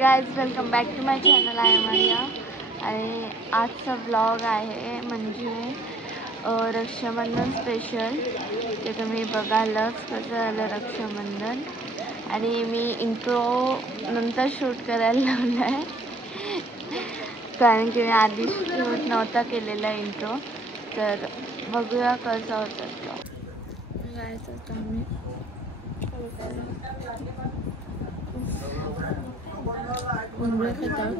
Guys welcome back to my channel. आहे Maria आणि आजचा ब्लॉग आहे म्हणजे रक्षाबंधन स्पेशल. ते तुम्ही बघालच कसं झालं रक्षाबंधन. आणि मी इंट्रो नंतर शूट करायला लावला आहे कारण की मी आधी शूट नव्हता केलेला इंट्रो. तर बघूया कसं होतं तो. जायचं होतं आम्ही उंबरे खातात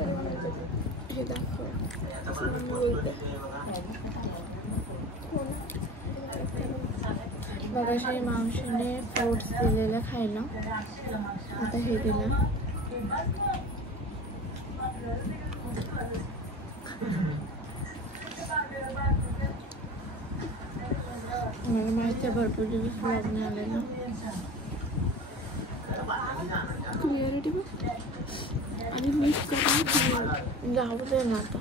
हे दाखव. मगाशी मावशीने फ्रूट्स दिलेलं खायला, आता हे दिलं. मला माहिती आहे भरपूर दिवस ब्लॉग नाही आलेला. क्लिअरिटी बघ आणि मिस करून जाऊ दे ना आता.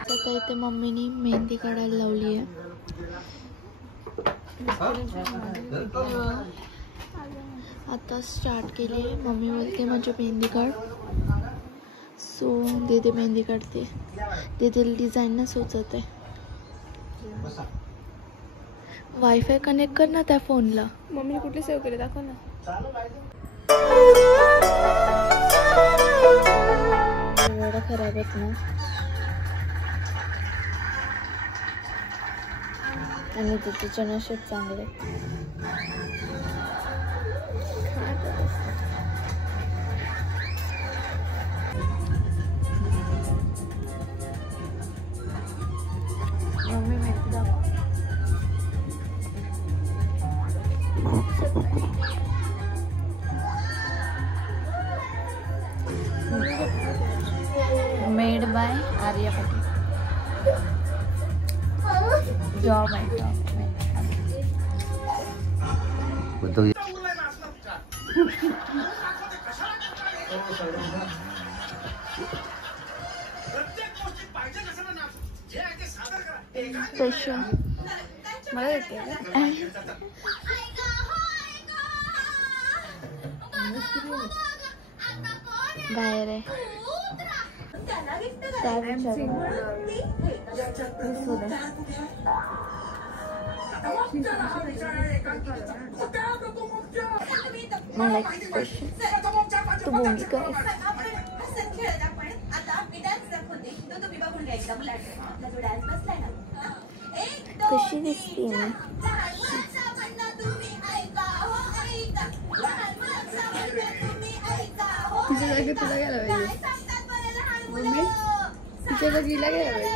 आता इथे मम्मीने मेहंदी काढायला लावली आहे. आता स्टार्ट केली आहे. मम्मी बोलते म्हणजे मेहंदी काढ. सो दीदी मेहंदी काढते. दीदीला डिझाईन ना सुचत आहे. वायफाय कनेक्ट कर ना त्या फोनला. मम्मी कुठली सेव्ह केली दाखव ना. एवढा खराब आहेत ना. आणि तिचे नशीब चांगले. मम्मी माहिती दाखव. Made by Arya Patil. Job आहे जॉब. स्पेशल मला येते बाहेर आहे. मला एक क्वेश्चन. तू बोलली काय? कशी दिसते मी? तिच्या जागी तुला घ्यायला पाहिजे. मम्मी तिच्या जागीला घ्यायला पाहिजे.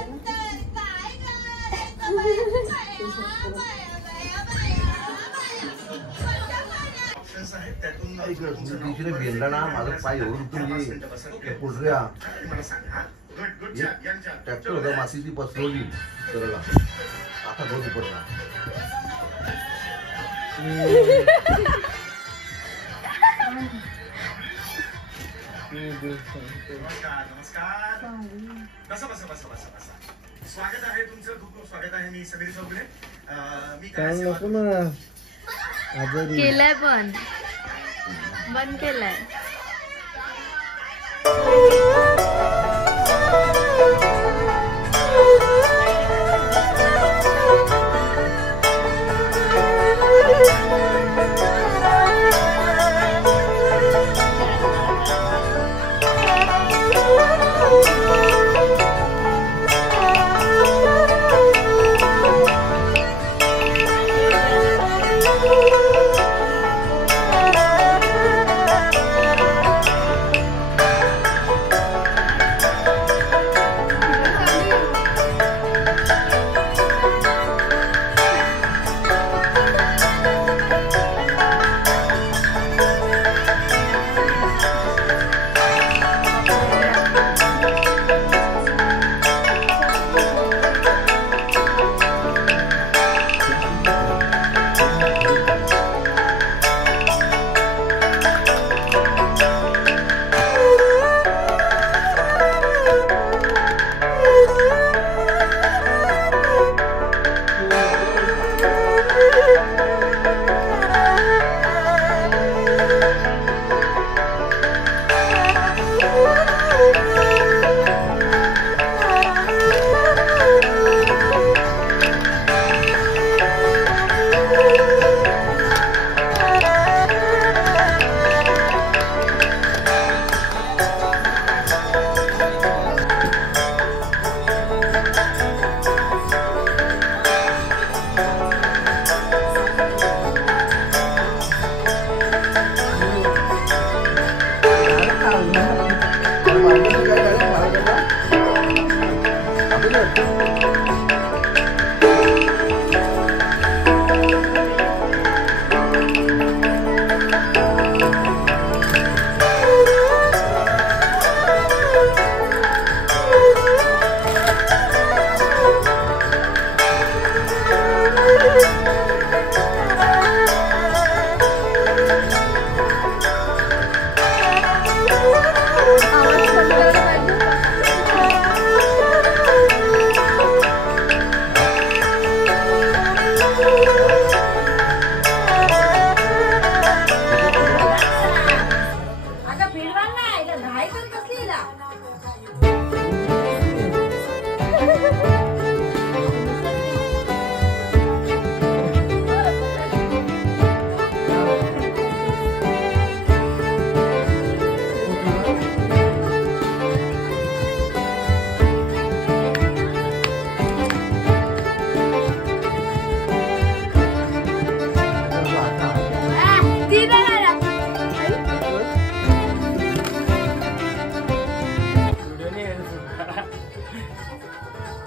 बेंदा ना माझं पाय एवढं पुढल्या ट्रॅक्टर होता मातीची पसरवली करायला. आता बहुत पडला. नमस्कार. स्वागत आहे तुमचं. खूप स्वागत आहे. मी समीर चौगुले. मी केलंय पण बंद केलंय.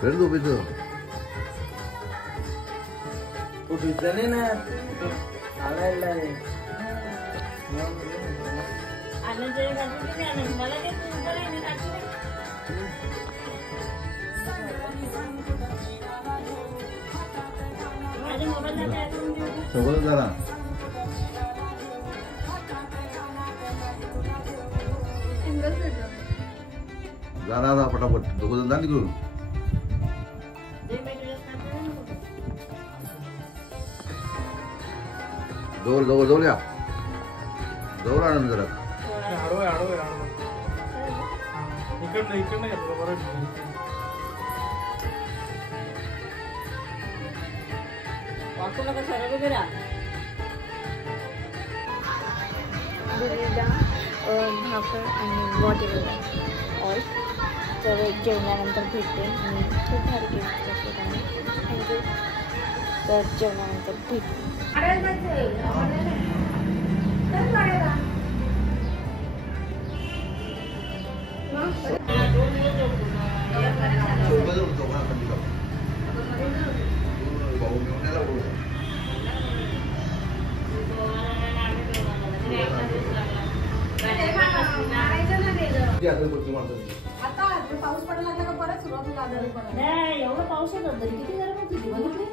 फेर झोपेचं तो भिजला नाही ना आलायला रे सगळं जरा जरा जा पटापट दोघं जण निघून जवळ जवळ जवळ या जवळ आणून जरा आडवय आडवय आडवय इकडनं घेतलं बरं दिदीला भाकर आणि बॉटल ऑल तर जेवणानंतर भेटते आणि खूप भारी गिफ्ट थँक्यू तर जेवणानंतर भेटते आता पाऊस पडायला लागला का परत सुरुवात आजारी पडायला एवढं पाऊस होता तरी किती गरम होती ती बघितली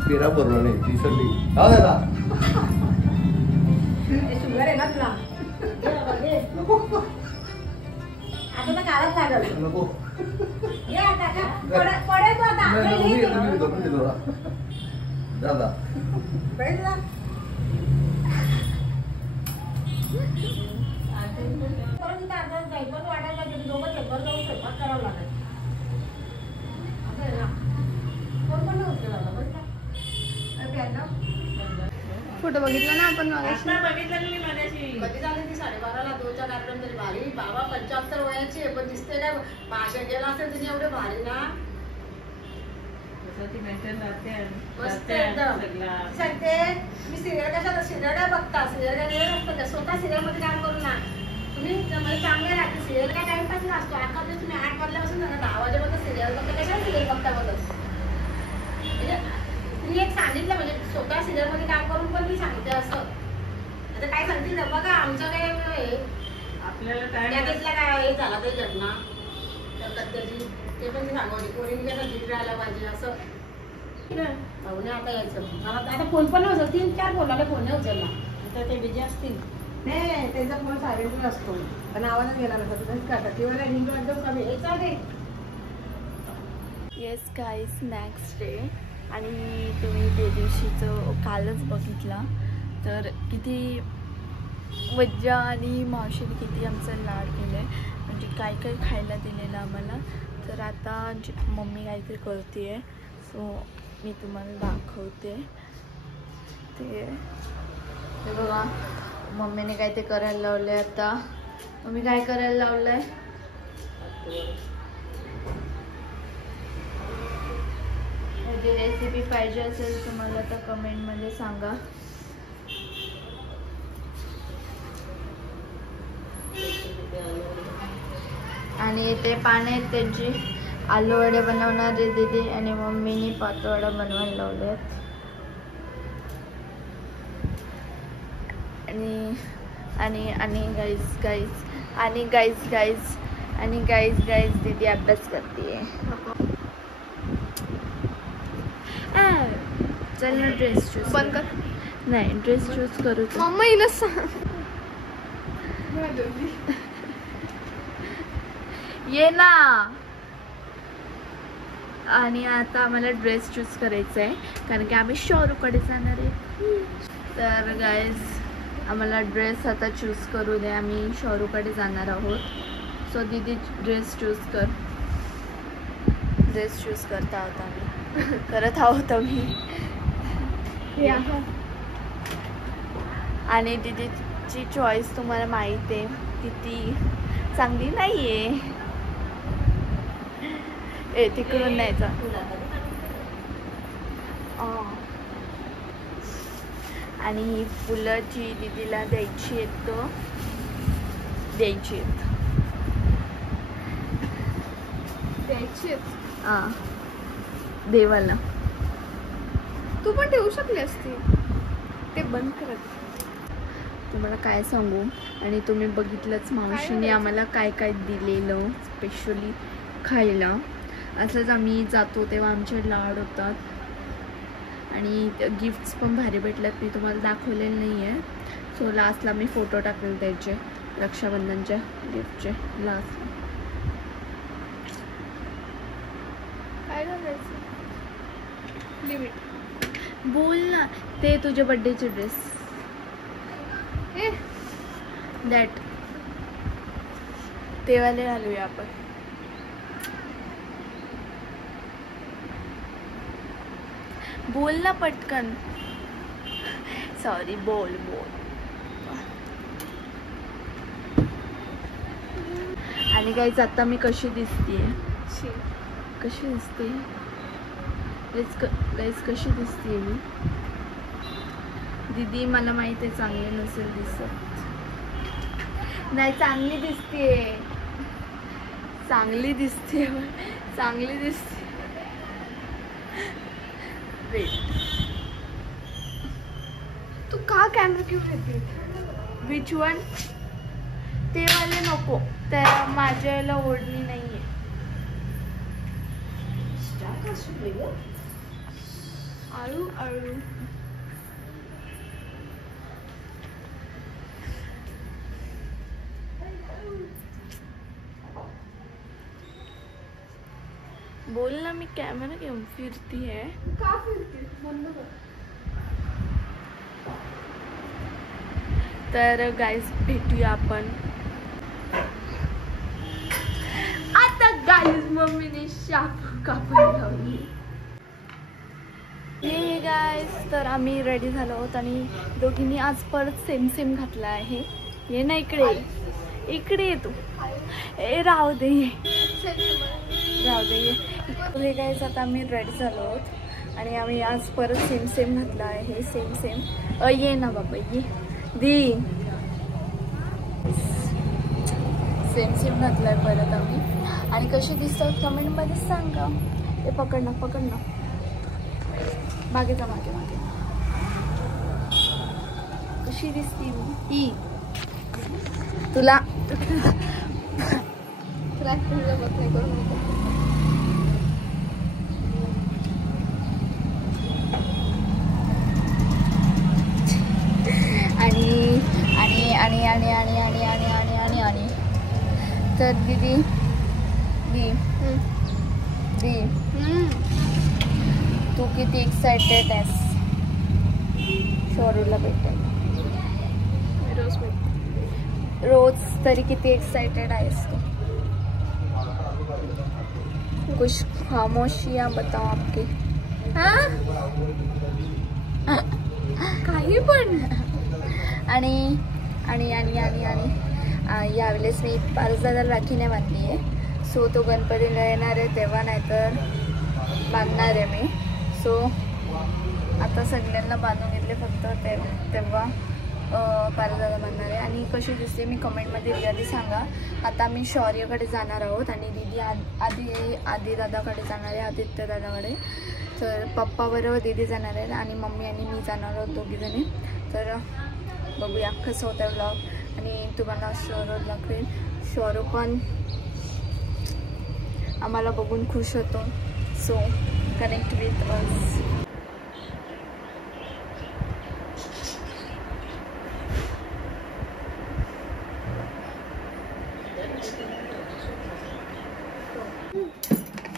पेरा बरोबर नाही ती सगळी हा दादा शुगर आहे ना तुला आता तर काढाच लागल नको ये आता का पडेल तो आता दादा पडेल तुला परत तिथं आता जायचं वाटायला लागेल दोघं चक्कर जाऊन स्वयंपाक करावं लागेल असं आहे ना कोण पण नव्हतं झालं बस का फोटो बघितला ना आपण कधी झाली ती 12:30ला 2चा कार्यक्रम तरी भारी बाबा 75 वयाची आहे पण दिसते काय भाषण केलं असेल तिने एवढे भारी ना मस्त एकदम सांगते मी सिरियल कशाला सिरियल काय बघता सिरियल काय नसतं का स्वतः सिरियल मध्ये काम करू ना तुम्ही मला चांगले लागते सिरियल काय टाइमपास नसतो अख्खा दिवस तुम्ही 8 वाजल्यापासून 10 वाजेपर्यंत सिरियल बघता कशाला सिरियल बघता बघत मी एक सांगितलं म्हणजे स्वतः सिरियल मध्ये काम करून पण मी सांगते असं आता काय सांगते ना बघा आमचं काय आपल्याला काय हे झाला तरी घटना त्याची ते पण मी सांगवते कोणी कसं जीत राहायला पाहिजे असं भाऊने आता यायचं मला आता फोन पण नाही उचल 3-4 फोनला फोन नाही उचलला आता ते बिझी असतील नाही त्यांचा फोन सायलेंट असतो पण आवाजच गेला नसतो टीव्हीला रिंग एकदम कमी हे चालते येस गाईज नेक्स्ट डे आणि तुम्ही ते दिवशीचं कालच बघितला तर किती मज्जा आणि मावशीने किती आमचं लाड केलं आहे म्हणजे काय काय खायला दिलेलं आम्हाला तर आता मम्मी काहीतरी करते आहे सो मी तुम्हाला दाखवते ते बघा मम्मीने काय ते करायला लावलं आहे आता मम्मी काय करायला लावलं आहे जी रेसिपी पाहिजे असेल तर मला तर कमेंटमध्ये सांगा आणि इथे पाने आहेत त्यांची आलू वडे बनवणारे दीदी आणि मम्मीने पातवडा बनवायला लावले आहेत आणि गाईज दीदी अभ्यास करते चल ना ड्रेस चूज बंद कर नाही ड्रेस चूज करू मम्मा हिला सांग ये ना आणि आता आम्हाला ड्रेस चूज करायचा आहे कारण की आम्ही शोरूकडे जाणार आहे तर गाईज आम्हाला ड्रेस आता चूज करू दे आम्ही शोरूकडे जाणार आहोत सो दीदी ड्रेस चूज कर ड्रेस चूज करत आहोत आम्ही करत आहोत आम्ही आणि दीदीची चॉईस तुम्हाला माहीत आहे किती चांगली नाहीये. ए तिकडून न्यायचा. आणि ही फुलं जी दीदीला द्यायची आहेत तो द्यायची आहेत. देवाला. तू पण ठेवू शकली असती. ते बंद करत. तुम्हाला काय सांगू. आणि तुम्ही बघितलंच मावशीने आम्हाला काय काय दिलेलं स्पेशली खायला. असंच आम्ही जातो तेव्हा आमचे लाड होतात. आणि गिफ्ट्स पण भारी भेटल्यात. मी तुम्हाला दाखवलेलं नाही आहे. सो लास्टला मी फोटो टाकले त्याचे रक्षाबंधनच्या गिफ्टचे लास्ट. काय करायचं. बोल ना. ते तुझ्या बर्थडेचे ड्रेस. दॅट ते वाले घालूया आपण. बोल ना पटकन. सॉरी बोल. आणि काहीच आता मी कशी दिसतीये. कशी दिसते गाईस कशी दिसते मी. दीदी मला माहिती आहे चांगली नसेल दिसत. नाही चांगली दिसते. चांगली दिसते. तू का कॅमेरा घेऊन येते. Which one. ते वाले नको. त्या माझ्याला ओढणी नाहीये. आळू आळू. बोल ना. मी कॅमेरा घेऊन फिरती है. का फिरते. बंद कर. तर गाईज भेटूया आपण आता. गाईज मम्मीने शाप कापून लावली. हे गाईज तर आम्ही रेडी झालो आहोत. आणि दोघींनी आज परत सेम घातला आहे. ये ना इकडे. ये तू. ए राहू दे. हे गाईज आता आम्ही रेडी झालो आहोत. आणि आम्ही आज परत सेम घातला आहे. सेम. ये ना बाबा ये. दी सेम घातलाय परत आम्ही. आणि कसे दिसतात कमेंटमध्ये सांगा. हे पकड ना मागे कशी दिसती मी. तुला आणि तर दीदी तू किती एक्साइटेड आहेस शौर्यला भेटायला. रोज तरी किती एक्साइटेड आहेस तू. कुछ खामोशियाँ बताओ आपकी. काही पण. आणि यावेळेस मी 5,000 राखी नाही बांधली आहे. सो तो गणपतीला येणार आहे तेव्हा, नाहीतर बांधणार आहे मी. सो आता सगळ्यांना बांधून घेतले फक्त तेव्हा 5,000 बांधणार आहे. आणि कशी दिसते मी कमेंटमध्ये आधी सांगा. आता मी शौर्यकडे जाणार आहोत आणि दीदी आधी दादाकडे जाणार आहे, आदित्य दादाकडे. तर पप्पा बरोबर दीदी जाणार आहे आणि मम्मी आणि मी जाणार आहोत दोघीजणी. तर बघूया कसं होतं व्लॉग. आणि तुम्हाला शौर्य दाखवेल. शौर्य पण आम्हाला बघून खुश होतो. So connect with us.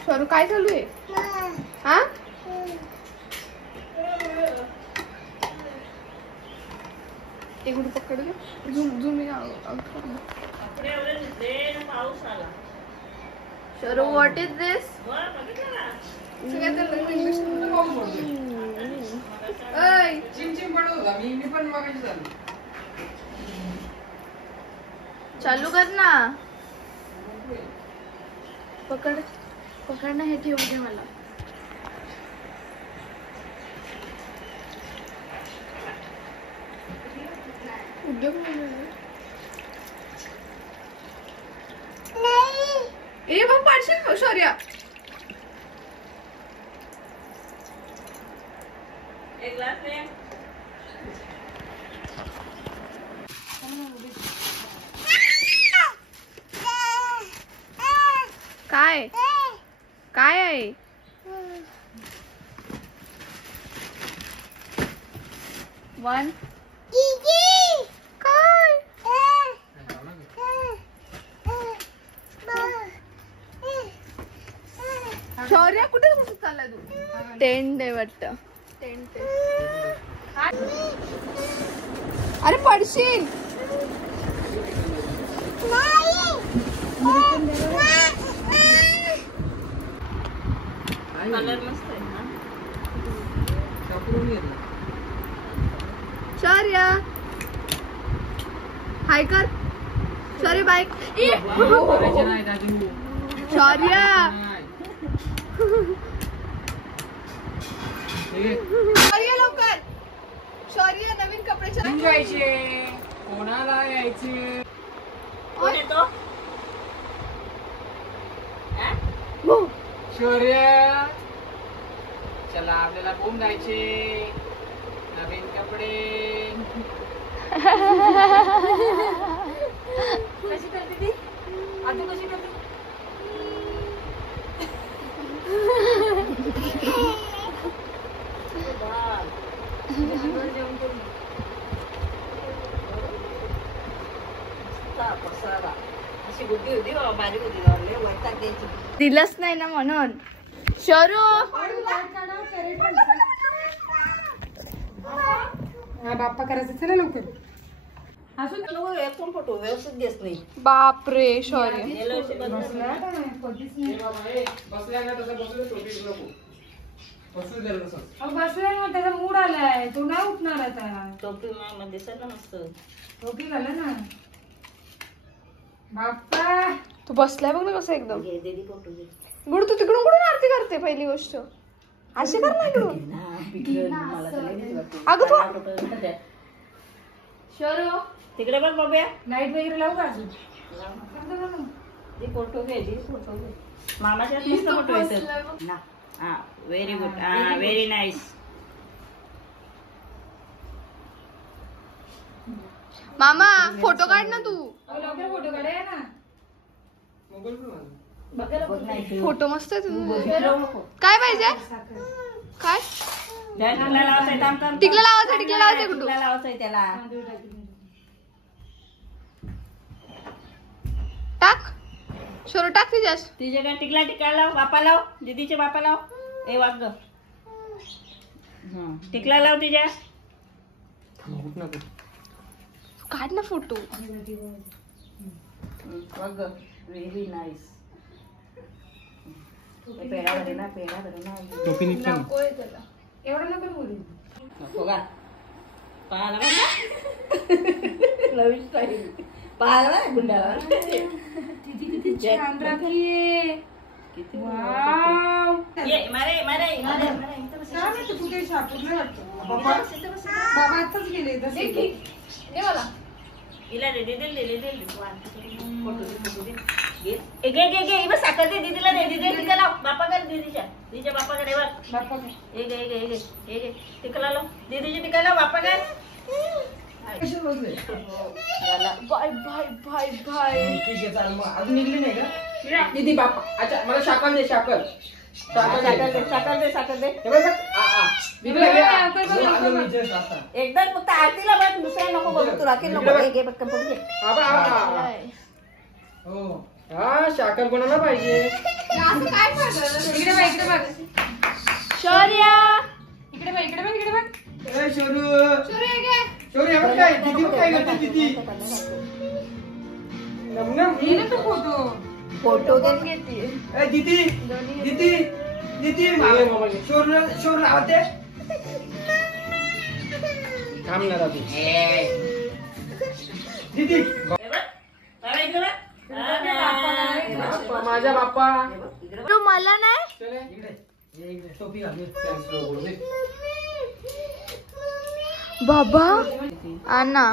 शौर्य काय चालू आहे. हा एक मिनिट पकड घे. झूम शौर्य व्हॉट इज दिस. चालू कर ना. पकड पकड ना, हे ठेवू दे मला. उद्योग ए मग पाडशील शौर्या. एक ग्लास ले. काय काय आहे? वन काय शौर्या कुठे चाललाय तू? टेंट आहे वाटतं. टेंट अरे पडशील. कलर मस्त आहे ना. शौर्या हाय कर. शौर्य बाय. शौर्या शौर्य लवकर. शौर्य नवीन कपडे घ्यायचे. कोणाला यायचे? कोण येतो? शौर्य चला आपल्याला बूम जायचे. नवीन कपडे. कशी करते ती? आता कशी करते? अशी बुद्धी होती बाबा, बारीक होती लय वैताग द्यायची. दिलंच नाही ना म्हणून. शरू बाप्पा करायचं. चला लवकर. असून नको एकदम फोटो व्यवस्थित घेत नाही. बापरे शौर्य. गेल्या वर्षी बसल्या ना तसं बसलं. टोपी नको बसू दे तसं. बसलाय ना, त्याचा मूड आलाय. तो नाही उठणार आता. टोपी मध्ये दिसत मस्त. टोपी घाला ना बाप्पा. तू बसलाय बघ ना कसं एकदम. घे दीदी फोटो घे. गुड तू तिकडून कुठून आरती करते? पहिली गोष्ट अशी कर ना इकडून. अगं तू शरू तिकडे बघ बाबा. लाईट वगैरे लावू का अजून? फोटो घे दी फोटो घे. मामाच्या मस्त फोटो येतात ना. हा व्हेरी गुड. हा व्हेरी नाईस. मामा फोटो काढ ना तू. लवकर फोटो काढा ना. मोबाईल पण माझा. बघ नाही फोटो मस्त आहे तुझा. काय पाहिजे? काय टिकला लावायचंय. थांब थांब. टिकला लावायचं. टिकला लावायचं कुठं? टिकला लावायचंय त्याला. टाक शरू टाक तिच्यास. तिच्या काय टिकला टिकायला लाव. बापा लाव. दीदीचे बापा लाव. ए वाग ग. टिकला लाव तिच्या. काढ ना फोटो. वाग ग. Very nice. पेढा धरे ना. पेढा धरे ना. टोपी निघतो. नकोय त्याला. एवढं नको बोलू. नको का? पाहायला नवीन स्टाईल. पाहायला गुंडाला. किती छान राखी आहे. किती वाव. ये मारे मारे मारे. काय माहिती कुठे सापडलं वाटतं. बाबा आताच गेले तसे. दे मला. इला दे दे दे दे दे. फोटो दे फोटो दे. घे घे घे घे. बस साखर दे दीदीला. दे दीदी टिका लाव. बापाकडे दीदीच्या बापाकडे बघ. बाप्पा हे घे हे घे हे घे. टिकला लाव. दीदीची टिका लाव. बापाकडे. कसे बसले? Bye bye bye bye. ठीक आहे चाल. मग अजून निघली नाही का? दीदी बाप्पा. अच्छा मला साखर दे. साखर साखर दे साखर दे साखर दे. हे बघ. निघलं का? एकदा फक्त आरतीला बघ. दुसऱ्या नको बघ. तू राखील नको. हे घे पटकन फोटो घे. हो हा साखर कोणाला पाहिजे? असं काय झालं? इकडे बघ. इकडे बघ. शौर्या इकडे बघ. इकडे बघ. इकडे बघ. ए शोरू. शौर्य हे घे. शोरू हे बघ काय दीदी काय करते दीदी. नमनम. ये ना तो फोटो. फोटो पण घेते. ए दीदी दीदी दीदी शोरू लावते. थांबणार तू. दीदी हे बघ. बाबा इकडे बघ. बाप्पा माझ्या माझा बाप्पा. तू मला नाही चल इकडे ये, इकडे टोपी घाल ये. Thanks slow बोलू दे. बाबा अन्ना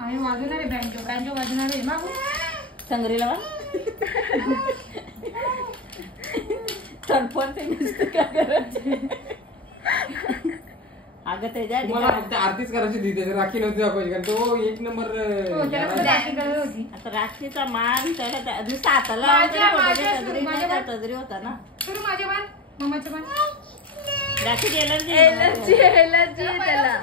आम्ही वाजवणार आहे बँजो वाजवणार आहे मागू संगरीला अगं त्याच्या तुम्हाला फक्त आरतीच करायची होती, त्याची राखी नव्हती दाखवायची कारण तो एक नंबर होती. आता रात्रीचा मान त्याला नुसता हाताला तजरी होता ना. सुरू माझ्या बाण मम्माच्या बाण रात्री एलर्जी एलर्जी त्याला.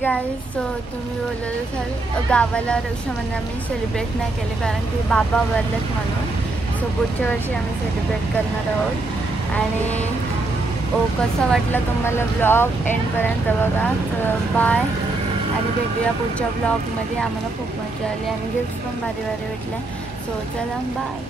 गाईज, सो तुम्ही बोलत असाल गावाला रक्षाबंधन आम्ही सेलिब्रेट नाही केले कारण की बाबा वारलेत म्हणून. सो पुढच्या वर्षी आम्ही सेलिब्रेट करणार आहोत. आणि कसा वाटला तुम्हाला ब्लॉग एंडपर्यंत बघा. तर बाय आणि भेटूया पुढच्या ब्लॉगमध्ये. आम्हाला खूप मजा आली आणि गिफ्ट पण भारी भारी भेटल्या. सो चला बाय.